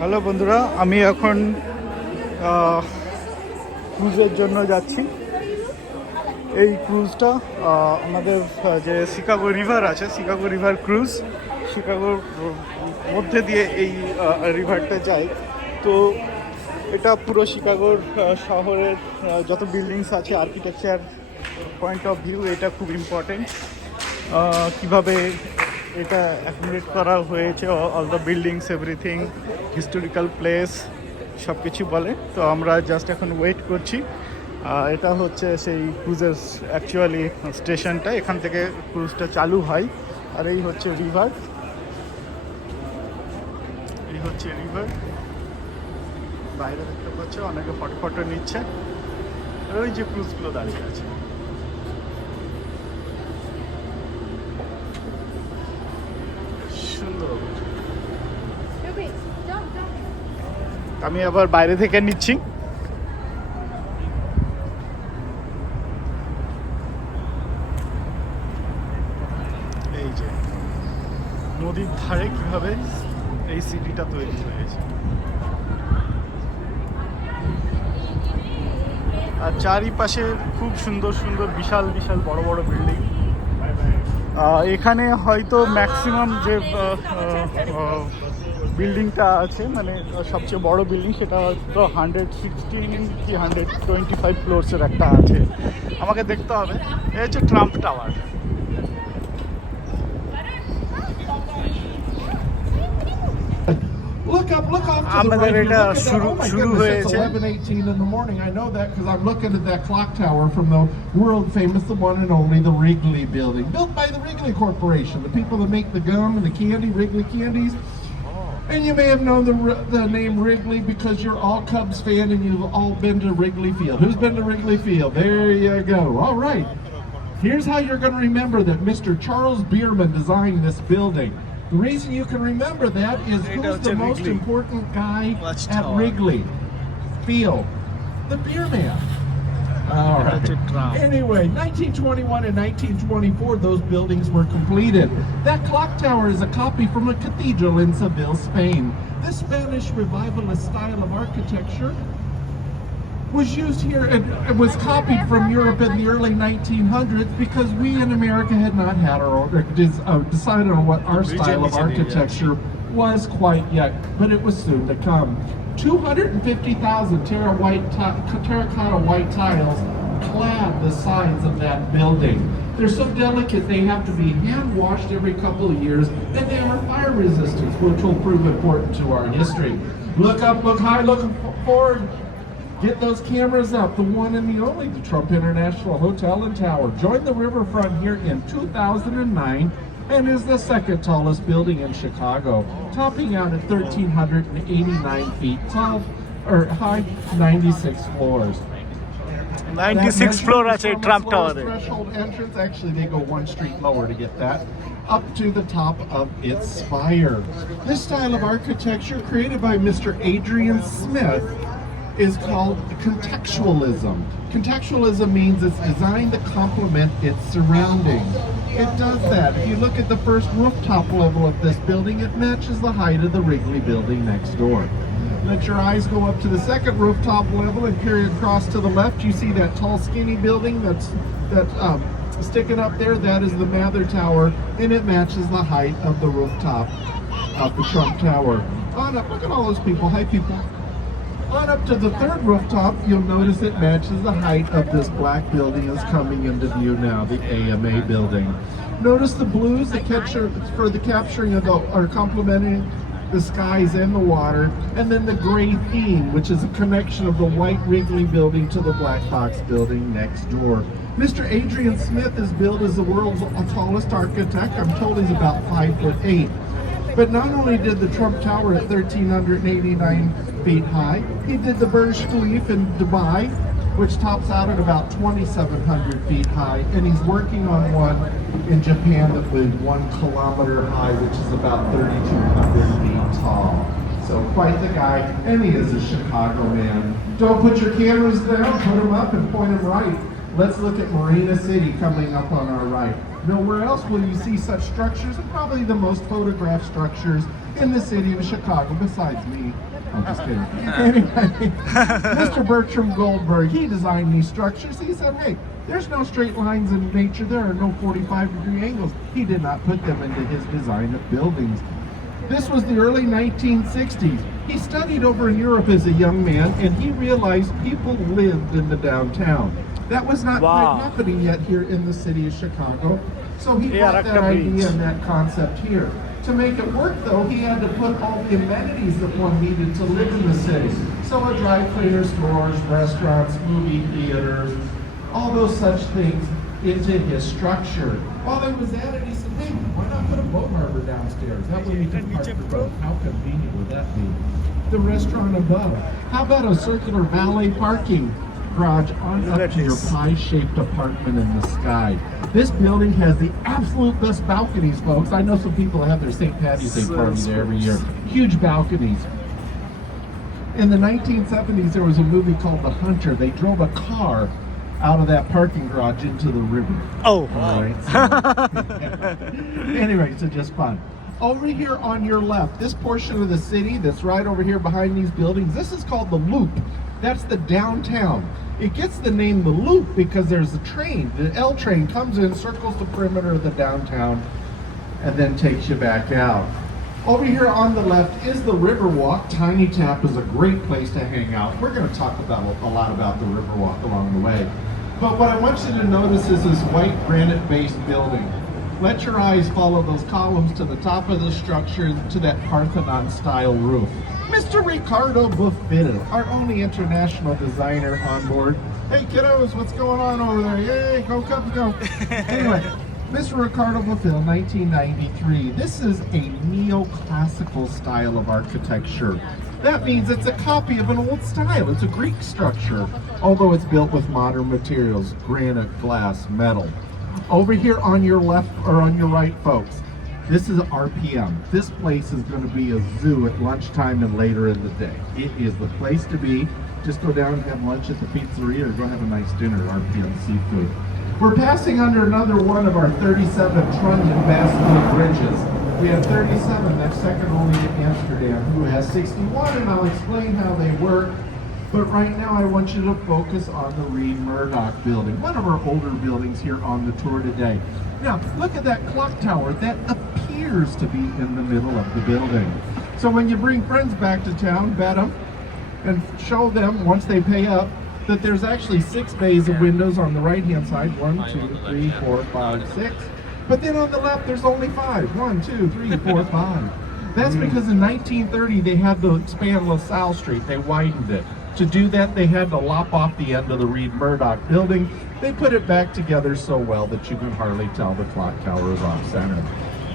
Hello বন্ধুরা, আমি এখন ক্রুজের জন্য যাচ্ছি। এই ক্রুজটা আমাদের যে শিকাগো রিভার আছে, শিকাগো রিভার ক্রুজ, শিকাগোর মধ্যে দিয়ে এই রিভারটা যায়। তো এটা পুরো শিকাগোর শহরের যত বিল্ডিংস আছে, আর্কিটেকচার পয়েন্ট অফ ভিউ এটা খুব ইম্পর্টেন্ট। কীভাবে এটা অ্যাকুমুলেট করা হয়েছে, all the buildings, everything, historical place, সব কিছু বলে। তো আমরা জাস্ট এখন ওয়েট করছি। এটা হচ্ছে সেই ক্রুজের অ্যাকচুয়ালি স্টেশনটা, এখান থেকে ক্রুজটা চালু হয়। আর এই হচ্ছে রিভার, এই হচ্ছে রিভার। বাইরে দেখতে পাচ্ছ অনেকে ফটো নিচ্ছে। আর ওই যে ক্রুজগুলো দাঁড়িয়ে আছে, সুন্দর। আমি আবার বাইরে থেকে নিচ্ছি। এই যে নদীর ধারে কিভাবে এই সিটিটা তৈরি হয়েছে, আর চারিপাশে খুব সুন্দর সুন্দর বিশাল বিশাল বড় বড় বিল্ডিং। এখানে হয়তো ম্যাক্সিমাম যে বিল্ডিংটা আছে, মানে সবচেয়ে বড় বিল্ডিং, সেটা হয়তো 116 কি 125 ফ্লোরসের একটা আছে। আমাকে দেখতে হবে। এই হচ্ছে Trump tower. Look up to the right here. Look at that. Oh my goodness, it's 11:18 in the morning. I know that because I'm looking at that clock tower from the world famous, the one and only, the Wrigley Building, built by the Wrigley Corporation, the people that make the gum and the candy, Wrigley candies. And you may have known the name Wrigley because you're all Cubs fan and you've all been to Wrigley Field. Who's been to Wrigley Field? There you go. All right. Here's how you're going to remember that Mr. Charles Bierman designed this building. The reason you can remember that is who's the most important guy at Wrigley Field? The beer man. All right. Anyway, 1921 and 1924, those buildings were completed. That clock tower is a copy from a cathedral in Seville, Spain. This Spanish revivalist style of architecture was used here and it was copied from Europe in the early 1900s because we in America had not had our own, decided on what our style of architecture was quite yet, but it was soon to come. 250,000 terracotta white tiles clad the sides of that building. They're so delicate they have to be hand washed every couple of years, and they are fire resistant, which will prove important to our history. Look up, look high, look forward. Get those cameras up, the one and the only, the Trump International Hotel and Tower. Joined the riverfront here in 2009 and is the second tallest building in Chicago, topping out at 1,389 feet tall, or high, 96 floors. 96 floor আছে Trump Tower. Threshold entrance, actually they go one street lower to get that, up to the top of its spire. This style of architecture, created by Mr. Adrian Smith, is called contextualism. Contextualism means it's designed to complement its surroundings. It does that. If you look at the first rooftop level of this building, it matches the height of the Wrigley Building next door. Let your eyes go up to the second rooftop level and carry across to the left. You see that tall, skinny building that's sticking up there? That is the Mather Tower, and it matches the height of the rooftop of the Trump Tower. On up, look at all those people. Hi, people. On up to the third rooftop, you'll notice it matches the height of this black building that's coming into view now, the AMA building. Notice the blues, the capture for the capturing of the, or complementing the skies and the water, and then the gray theme, which is a connection of the white Wrigley building to the black box building next door. Mr. Adrian Smith is billed as the world's tallest architect. I'm told he's about 5'8". But not only did the Trump Tower at 1,389 feet high, he did the Burj Khalifa in Dubai, which tops out at about 2,700 feet high, and he's working on one in Japan that was 1 kilometer high, which is about 3,200 feet tall. So quite the guy, and he is a Chicago man. Don't put your cameras down, put them up and point them right. Let's look at Marina City coming up on our right. Nowhere else will you see such structures, and probably the most photographed structures in the city of Chicago, besides me. I'm just kidding. Anyway, Mr. Bertram Goldberg, he designed these structures. He said, hey, there's no straight lines in nature. There are no 45-degree angles. He did not put them into his design of buildings. This was the early 1960s. He studied over in Europe as a young man, and he realized people lived in the downtown. That was not quite happening yet here in the city of Chicago. So he brought that idea and that concept here. To make it work, though, he had to put all the amenities that one needed to live in the city. So a dry cleaner, stores, restaurants, movie theaters, all those such things into his structure. While he was at it, he said, hey, why not put a boat harbor downstairs? That way we can park the boat. How convenient would that be? The restaurant above. How about a circular valet parking garage on up to your pie-shaped apartment in the sky? This building has the absolute best balconies, folks. I know some people have their St. Patty's Day party there every year. Huge balconies. In the 1970s, there was a movie called The Hunter. They drove a car out of that parking garage into the river. Oh, all right. So, anyway, so just fun. Over here on your left, this portion of the city that's right over here behind these buildings, this is called the Loop. That's the downtown. It gets the name the Loop because there's a train. The L train comes in, circles the perimeter of the downtown, and then takes you back out. Over here on the left is the Riverwalk. Tiny Tap is a great place to hang out. We're going to talk about a lot about the Riverwalk along the way. But what I want you to notice is this white granite-based building. Let your eyes follow those columns to the top of the structure to that Parthenon-style roof. Mr. Ricardo Buffil, our only international designer on board. Hey kiddos, what's going on over there? Yay, go Cubs, go. Anyway, Mr. Ricardo Buffil, 1993. This is a neoclassical style of architecture. That means it's a copy of an old style. It's a Greek structure, although it's built with modern materials, granite, glass, metal. Over here on your left, or on your right, folks, this is RPM. This place is going to be a zoo at lunchtime and later in the day. It is the place to be. Just go down and have lunch at the pizzeria or go have a nice dinner at RPM Seafood. We're passing under another one of our 37 trunnion bascule bridges. We have 37, that's second only to Amsterdam, who has 61, and I'll explain how they work. But right now I want you to focus on the Reed Murdoch building, one of our older buildings here on the tour today. Now, look at that clock tower. That appears to be in the middle of the building. So when you bring friends back to town, bet them and show them, once they pay up, that there's actually 6 bays of windows on the right-hand side. 1, 2, 3, 4, 5, 6. But then on the left, there's only 5. 1, 2, 3, 4, 5. That's because in 1930, they had to expand LaSalle Street. They widened it. To do that, they had to lop off the end of the Reed Murdoch building. They put it back together so well that you can hardly tell the clock tower is off center.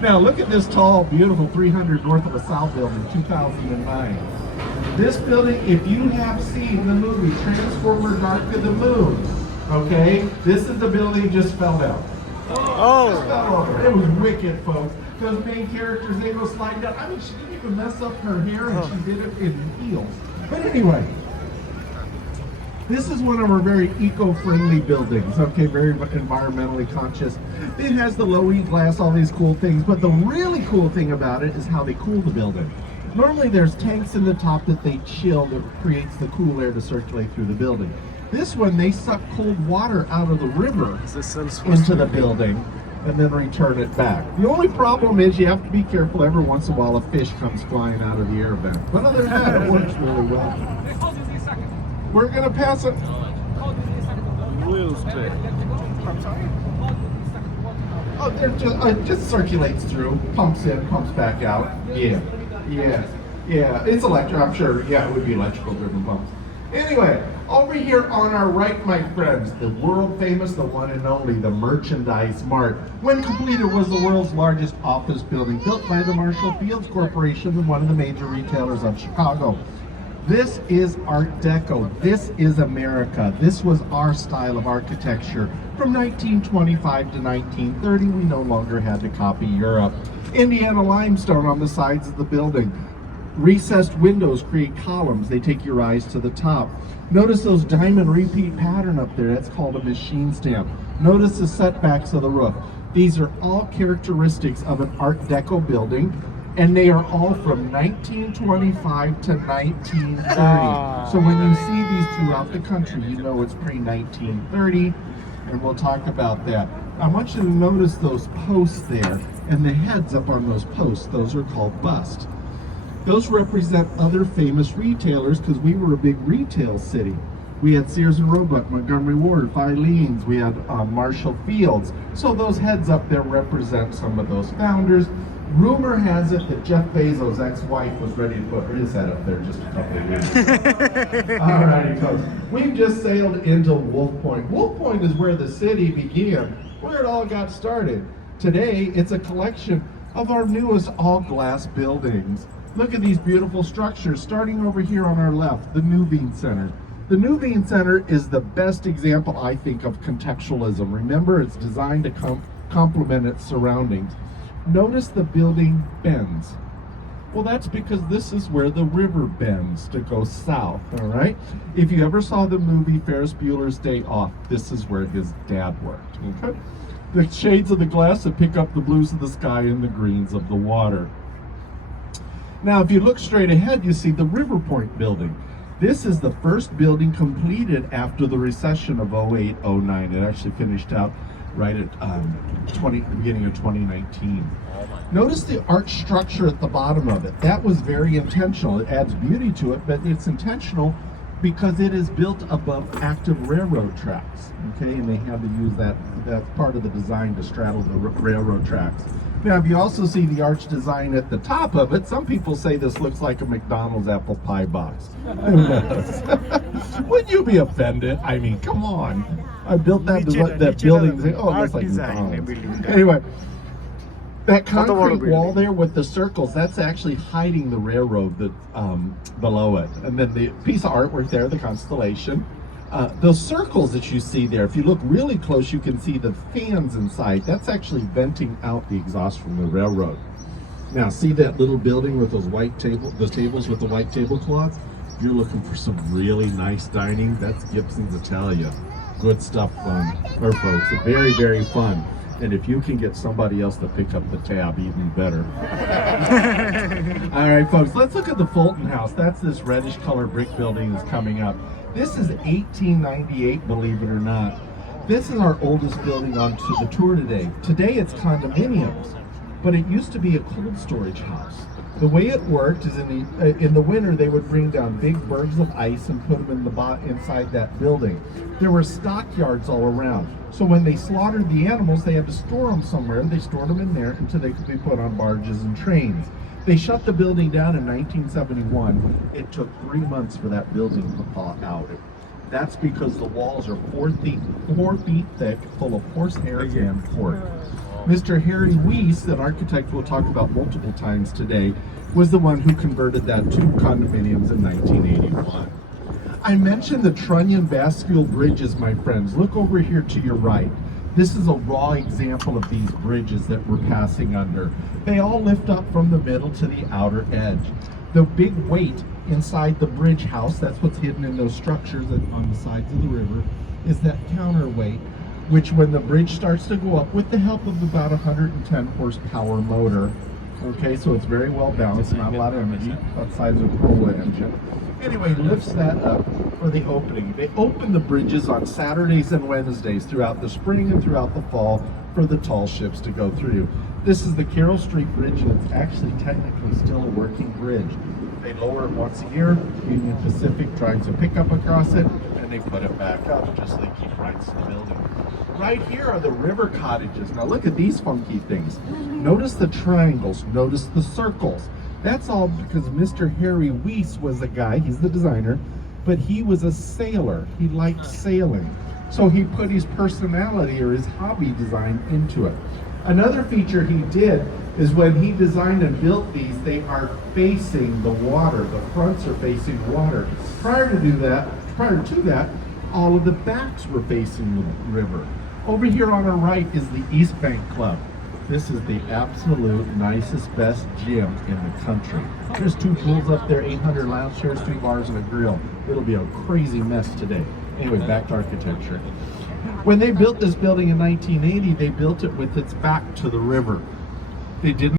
Now look at this tall, beautiful 300 North of LaSalle building, 2009. This building, if you have seen the movie Transformer Dark of the Moon, okay, this is the building just fell down. Oh! Just fell over. It was wicked, folks. Those main characters, they go sliding down. I mean, she didn't even mess up her hair, and she did it in heels. But anyway, this is one of our very eco-friendly buildings, okay, very environmentally conscious. It has the low-E glass, all these cool things, but the really cool thing about it is how they cool the building. Normally there's tanks in the top that they chill that creates the cool air to circulate through the building. This one, they suck cold water out of the river into the building and then return it back. The only problem is you have to be careful. Every once in a while a fish comes flying out of the air vent. But other than that, it works really well. We're going to pass it. I'm sorry? Oh, it just circulates through, pumps in, pumps back out. Yeah. It's electric, I'm sure. Yeah, it would be electrical driven pumps. Anyway, over here on our right, my friends, the world famous, the one and only, the Merchandise Mart. When completed, was the world's largest office building, built by the Marshall Fields Corporation, and one of the major retailers of Chicago. This is Art Deco. This is America. This was our style of architecture. From 1925 to 1930, we no longer had to copy Europe. Indiana limestone on the sides of the building. Recessed windows create columns. They take your eyes to the top. Notice those diamond repeat pattern up there. That's called a machine stamp. Notice the setbacks of the roof. These are all characteristics of an Art Deco building, and they are all from 1925 to 1930. So when you see these throughout the country, you know it's pre-1930, and we'll talk about that. I want you to notice those posts there, and the heads up on those posts. Those are called busts. Those represent other famous retailers because we were a big retail city. We had Sears and Roebuck, Montgomery Ward, Filene's, we had Marshall Fields. So those heads up there represent some of those founders. Rumor has it that Jeff Bezos' ex-wife was ready to put his head up there just a couple of years ago. All righty, folks. We've just sailed into Wolf Point. Wolf Point is where the city began, where it all got started. Today, it's a collection of our newest all-glass buildings. Look at these beautiful structures, starting over here on our left, the Nuveen Center. The Nuveen Center is the best example, I think, of contextualism. Remember, it's designed to complement its surroundings. Notice the building bends. Well, that's because this is where the river bends to go south, all right? If you ever saw the movie Ferris Bueller's Day Off, this is where his dad worked, okay? The shades of the glass that pick up the blues of the sky and the greens of the water. Now, if you look straight ahead, you see the River Point building. This is the first building completed after the recession of 08-09. It actually finished out right at the beginning of 2019. Notice the arch structure at the bottom of it. That was very intentional. It adds beauty to it, but it's intentional because it is built above active railroad tracks. Okay, and they had to use that part of the design to straddle the railroad tracks. Now, if you also see the arch design at the top of it, some people say this looks like a McDonald's apple pie box. Who knows? Wouldn't you be offended? I mean, come on. I built that building. Oh, it looks like McDonald's. Anyway, that concrete wall there with the circles, that's actually hiding the railroad that's below it. And then the piece of artwork there, the constellation. Those circles that you see there, if you look really close, you can see the fans inside. That's actually venting out the exhaust from the railroad. Now, see that little building with those those tables with the white tablecloths? If you're looking for some really nice dining, that's Gibson's Italia. Good stuff, folks. Very, very fun. And if you can get somebody else to pick up the tab, even better. All right, folks, let's look at the Fulton House. That's this reddish color brick building that's coming up. This is 1898, believe it or not. This is our oldest building onto the tour today. Today it's condominiums, but it used to be a cold storage house. The way it worked is in the winter they would bring down big bergs of ice and put them inside that building. There were stockyards all around. So when they slaughtered the animals, they had to store them somewhere. They stored them in there until they could be put on barges and trains. They shut the building down in 1971. It took 3 months for that building to thaw out. That's because the walls are 4 feet thick, full of horsehair and cork. Mr. Harry Weiss, an architect we'll talk about multiple times today, was the one who converted that to condominiums in 1981. I mentioned the trunnion bascule bridges, my friends. Look over here to your right. This is a raw example of these bridges that we're passing under. They all lift up from the middle to the outer edge. The big weight inside the bridge house, that's what's hidden in those structures on the sides of the river, is that counterweight, which when the bridge starts to go up with the help of about 110 horsepower motor, okay, so it's very well balanced, not a lot of energy, about the size of a Corolla engine. Anyway, lifts that up for the opening. They open the bridges on Saturdays and Wednesdays throughout the spring and throughout the fall for the tall ships to go through. This is the Carroll Street Bridge, and it's actually technically still a working bridge. They lower it once a year. Union Pacific drives a pickup across it, and they put it back up just so they keep rights to the building. Right here are the river cottages. Now look at these funky things. Notice the triangles, notice the circles. That's all because Mr. Harry Weiss was a guy, he's the designer, but he was a sailor. He liked sailing. So he put his personality or his hobby design into it. Another feature he did is when he designed and built these, they are facing the water. The fronts are facing water. Prior to that, all of the backs were facing the river. Over here on our right is the East Bank Club. This is the absolute nicest, best gym in the country. There's 2 pools up there, 800 lounge chairs, 3 bars, and a grill. It'll be a crazy mess today. Anyway, back to architecture. When they built this building in 1980, they built it with its back to the river. They didn't